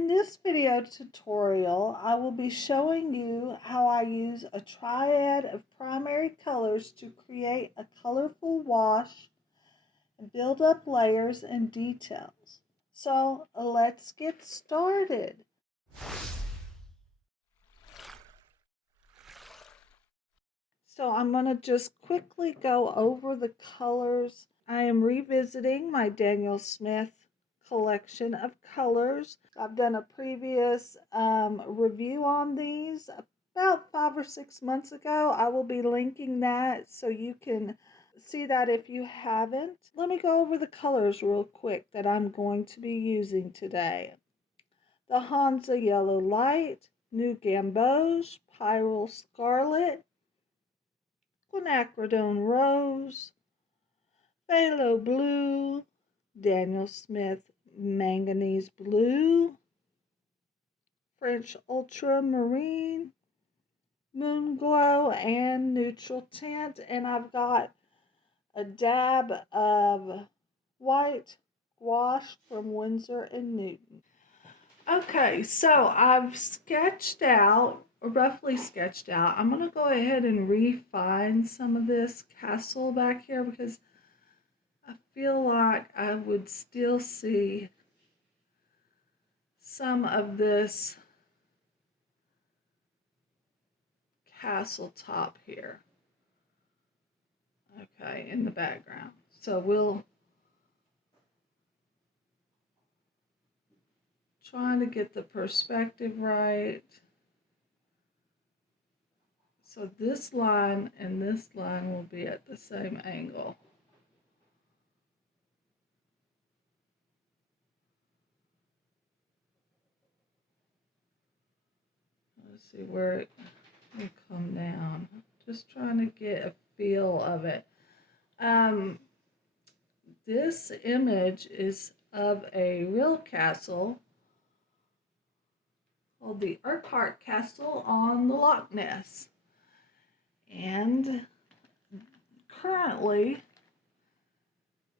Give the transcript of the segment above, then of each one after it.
In this video tutorial, I will be showing you how I use a triad of primary colors to create a colorful wash and build up layers and details. So let's get started. So I'm going to just quickly go over the colors. I am revisiting my Daniel Smith collection of colors. I've done a previous review on these about 5 or 6 months ago. I will be linking that so you can see that if you haven't. Let me go over the colors real quick that I'm going to be using today. The Hansa Yellow Light, New Gamboge, Pyrrole Scarlet, Quinacridone Rose, Phthalo Blue, Daniel Smith Manganese Blue, French Ultramarine, Moon Glow, and Neutral Tint. And I've got a dab of white gouache from Winsor & Newton. Okay, so I've roughly sketched out. I'm going to go ahead and refine some of this castle back here because I feel like I would still see some of this castle top here, okay, in the background. So we'll trying to get the perspective right. So this line and this line will be at the same angle. Let's see where it will come down. Just trying to get a feel of it. This image is of a real castle called the Urquhart Castle on the Loch Ness. And currently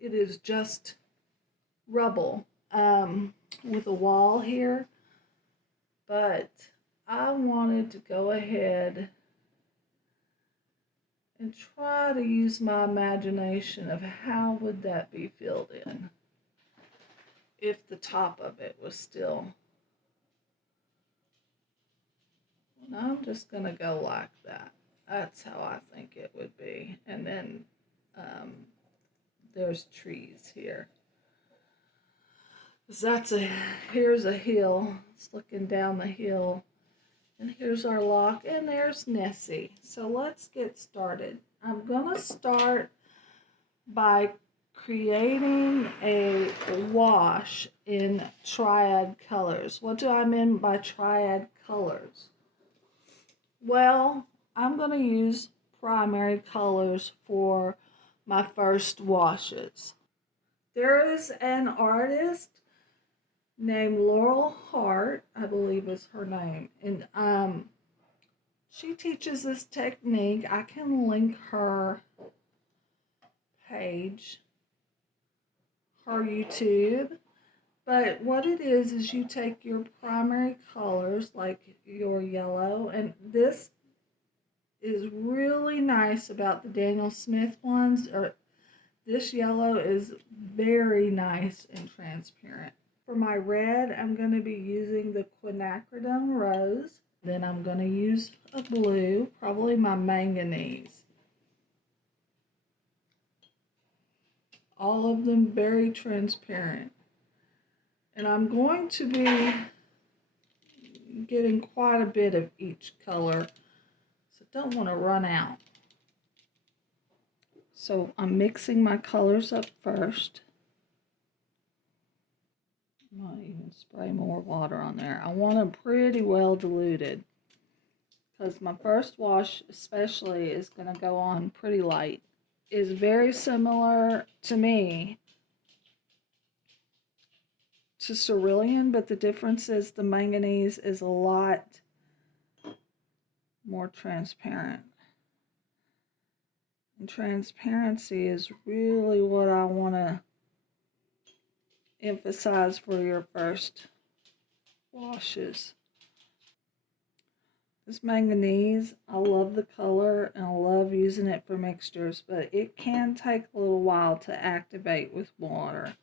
it is just rubble with a wall here, but I wanted to go ahead and try to use my imagination of how would that be filled in if the top of it was still. And I'm just going to go like that. That's how I think it would be. And then there's trees here. Here's a hill. It's looking down the hill. And here's our loch, and there's Nessie. So let's get started. I'm going to start by creating a wash in triad colors. What do I mean by triad colors? Well, I'm going to use primary colors for my first washes. There is an artist named Laurel Hart, I believe is her name, and she teaches this technique. I can link her page, her YouTube, but what it is you take your primary colors like your yellow, and this is really nice about the Daniel Smith ones, or this yellow is very nice and transparent. For my red, I'm going to be using the Quinacridone Rose. Then I'm going to use a blue, probably my manganese. All of them very transparent. And I'm going to be getting quite a bit of each color, so don't want to run out. So I'm mixing my colors up first. I might even spray more water on there. I want them pretty well diluted because my first wash especially is going to go on pretty light. It's very similar to me to cerulean, but the difference is the manganese is a lot more transparent. And transparency is really what I want to emphasize for your first washes. This manganese, I love the color and I love using it for mixtures, but it can take a little while to activate with water.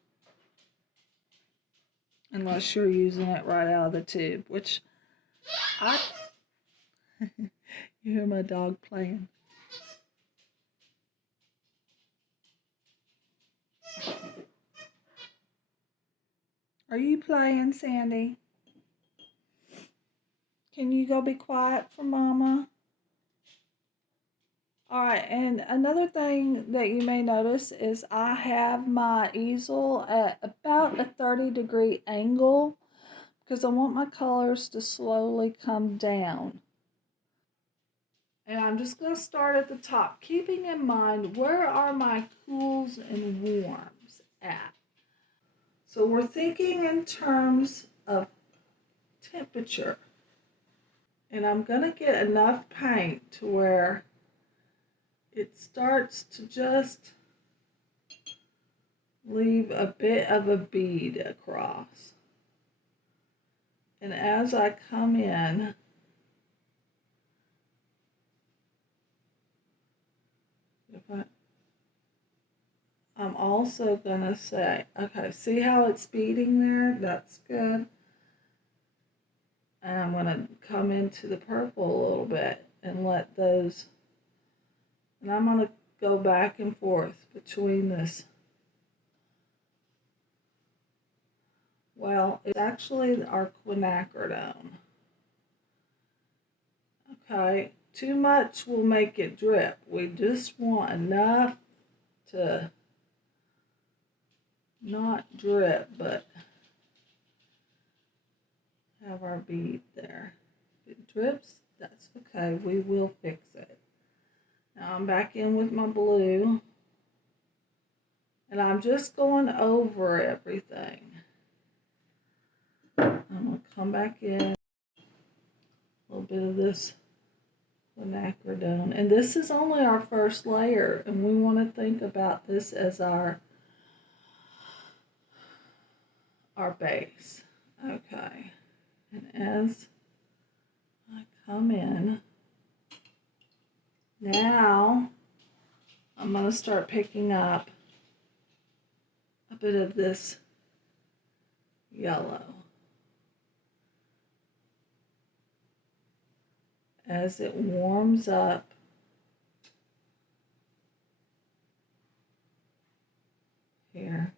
Unless you're using it right out of the tube, which I... You hear my dog playing. Are you playing, Sandy? Can you go be quiet for Mama? Alright, and another thing that you may notice is I have my easel at about a 30-degree angle because I want my colors to slowly come down. And I'm just going to start at the top, keeping in mind where are my cools and warms at. So we're thinking in terms of temperature. And I'm going to get enough paint to where it starts to just leave a bit of a bead across. And as I come in, I'm also going to say, okay, see how it's beading there? That's good. And I'm going to come into the purple a little bit and let those, and I'm going to go back and forth between this. Well, it's actually our quinacridone. Okay, too much will make it drip. We just want enough to not drip, but have our bead there. If it drips, that's okay. We will fix it. Now I'm back in with my blue. And I'm just going over everything. I'm going to come back in. A little bit of this quinacridone. And this is only our first layer. And we want to think about this as our base. Okay. And as I come in, now I'm going to start picking up a bit of this yellow. As it warms up, here.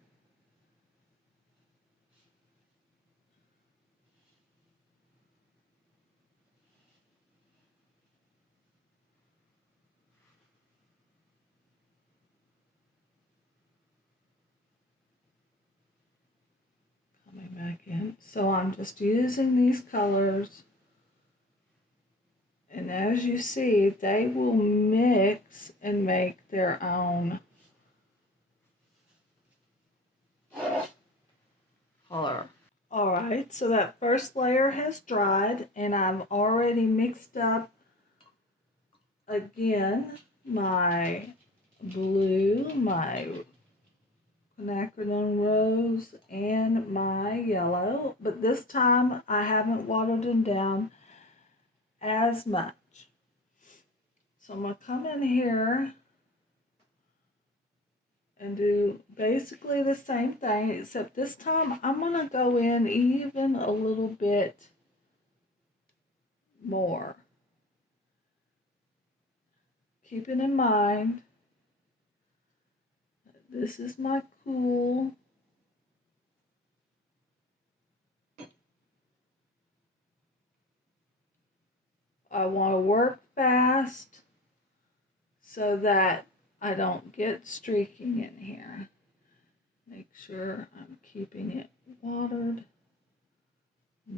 Coming back in. So I'm just using these colors. And as you see, they will mix and make their own color. Alright, so that first layer has dried and I've already mixed up again my blue, my quinacridone rose, and my yellow. But this time I haven't watered them down as much. So I'm going to come in here and do basically the same thing, except this time I'm going to go in even a little bit more. Keeping in mind, this is my cool. I want to work fast so that I don't get streaking in here. Make sure I'm keeping it watered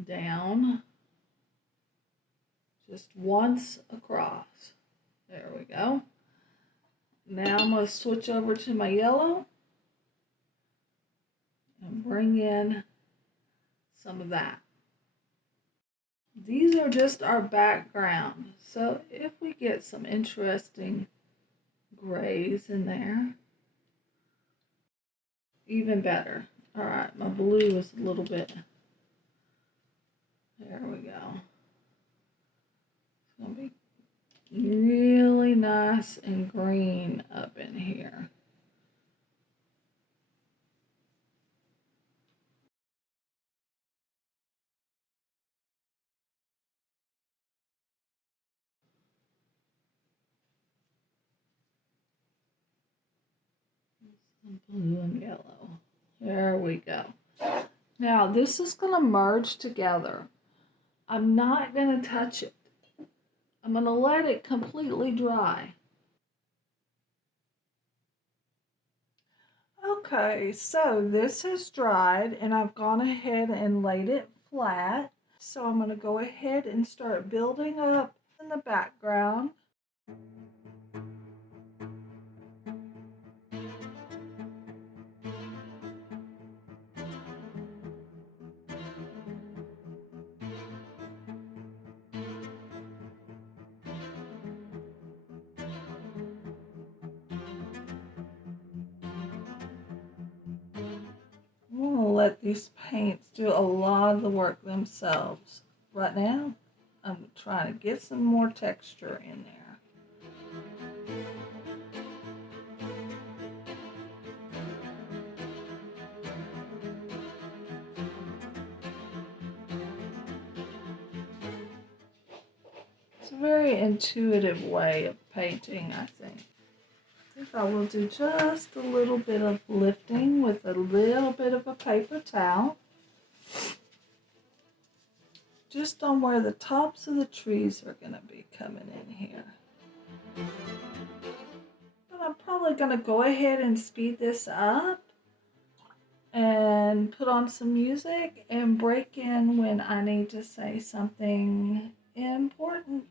down just once across. There we go. Now I'm going to switch over to my yellow and bring in some of that. These are just our background. So if we get some interesting grays in there, even better. All right, my blue is a little bit There we go. It's going to be really nice and green up in here. Blue and yellow. There we go. Now this is going to merge together. I'm not going to touch it. I'm going to let it completely dry. Okay, so this has dried and I've gone ahead and laid it flat. So I'm going to go ahead and start building up in the background. I'm going to let these paints do a lot of the work themselves. Right now, I'm trying to get some more texture in there. It's a very intuitive way of painting, I think. I think I will do just a little bit of lifting with a little bit of a paper towel. Just on where the tops of the trees are going to be coming in here. But I'm probably going to go ahead and speed this up and put on some music and break in when I need to say something important.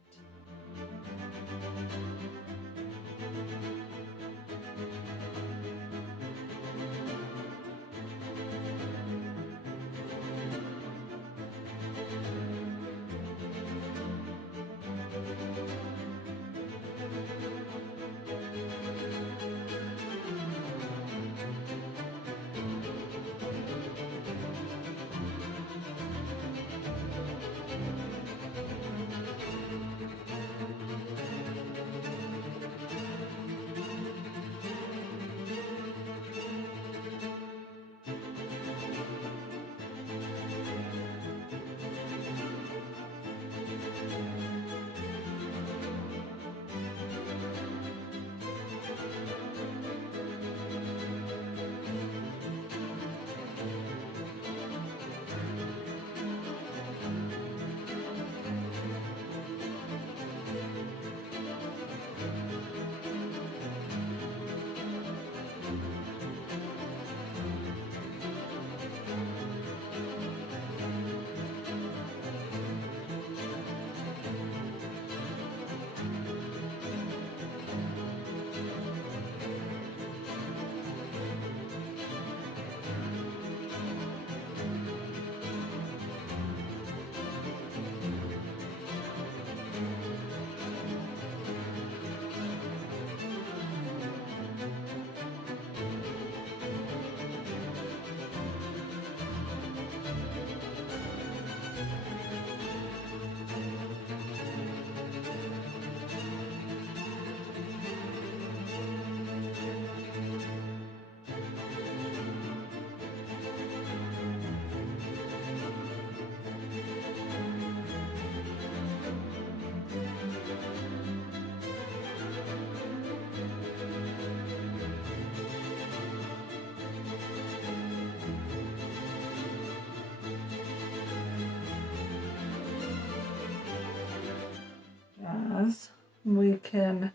We can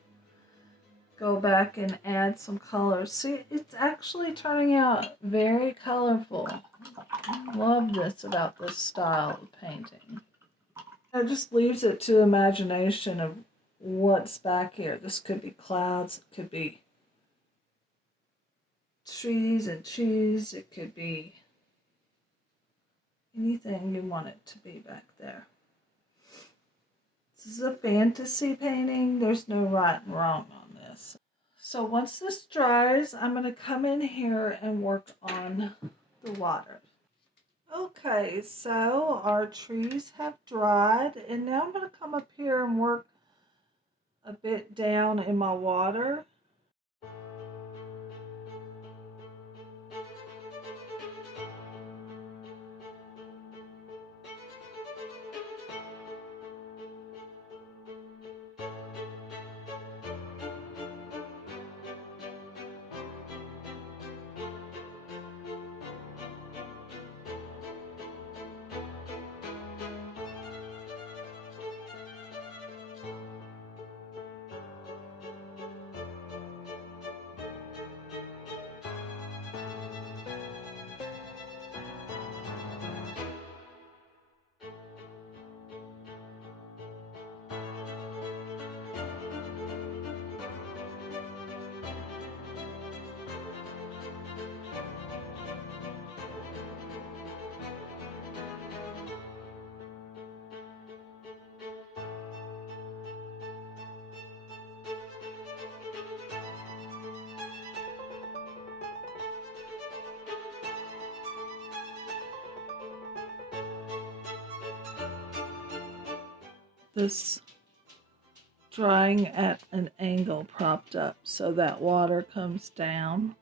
go back and add some colors. See, it's actually turning out very colorful. Love this about this style of painting. It just leaves it to imagination of what's back here. This could be clouds, it could be trees and trees, it could be anything you want it to be back there. This is a fantasy painting. There's no right and wrong on this. So once this dries, I'm going to come in here and work on the water. Okay, so our trees have dried, and now I'm going to come up here and work a bit down in my water. This drying at an angle propped up so that water comes down.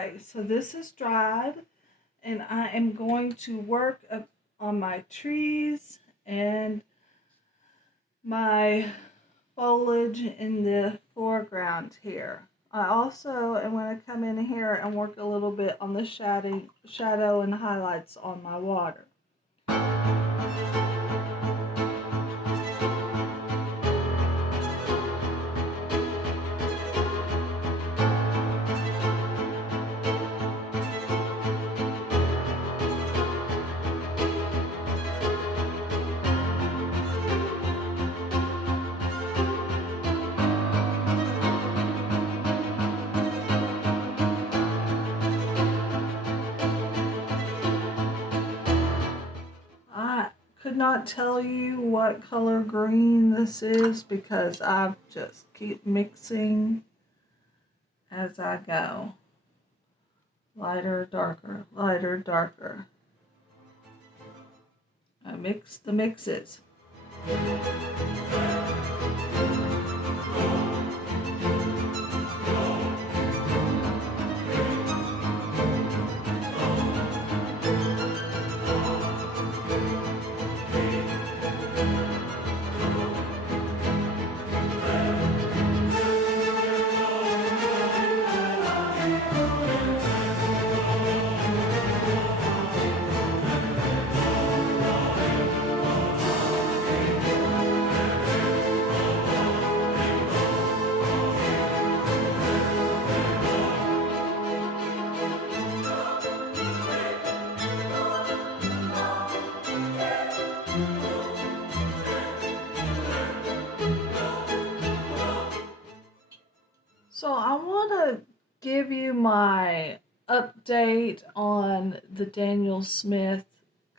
Okay, so this is dried, and I am going to work on my trees and my foliage in the foreground here. I also am going to come in here and work a little bit on the shadow and highlights on my water. I could not tell you what color green this is because I just keep mixing as I go. Lighter, darker, lighter, darker. I mix the mixes. So I want to give you my update on the Daniel Smith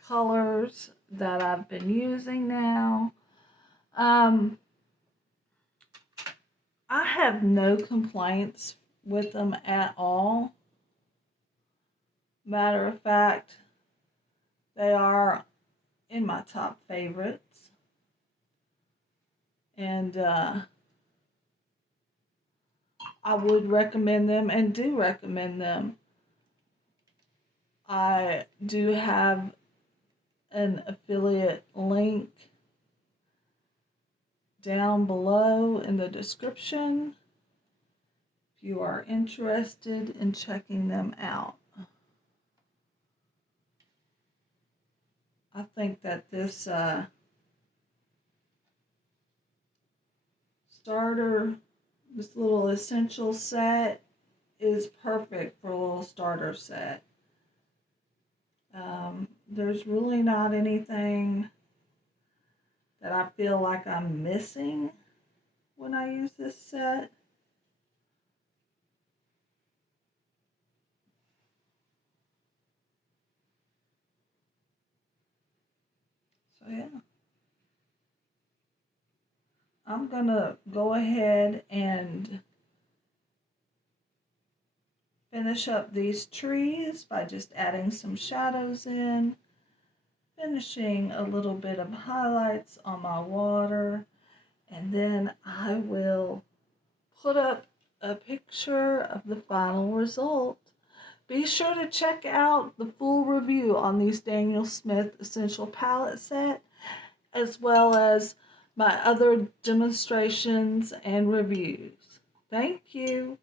colors that I've been using now. I have no complaints with them at all. Matter of fact, they are in my top favorites. And I would recommend them and do recommend them. I do have an affiliate link down below in the description if you are interested in checking them out. I think that this this little essential set is perfect for a little starter set. There's really not anything that I feel like I'm missing when I use this set. So yeah. I'm gonna go ahead and finish up these trees by just adding some shadows in, finishing a little bit of highlights on my water, and then I will put up a picture of the final result. Be sure to check out the full review on these Daniel Smith Essential Palette set, as well as my other demonstrations and reviews. Thank you.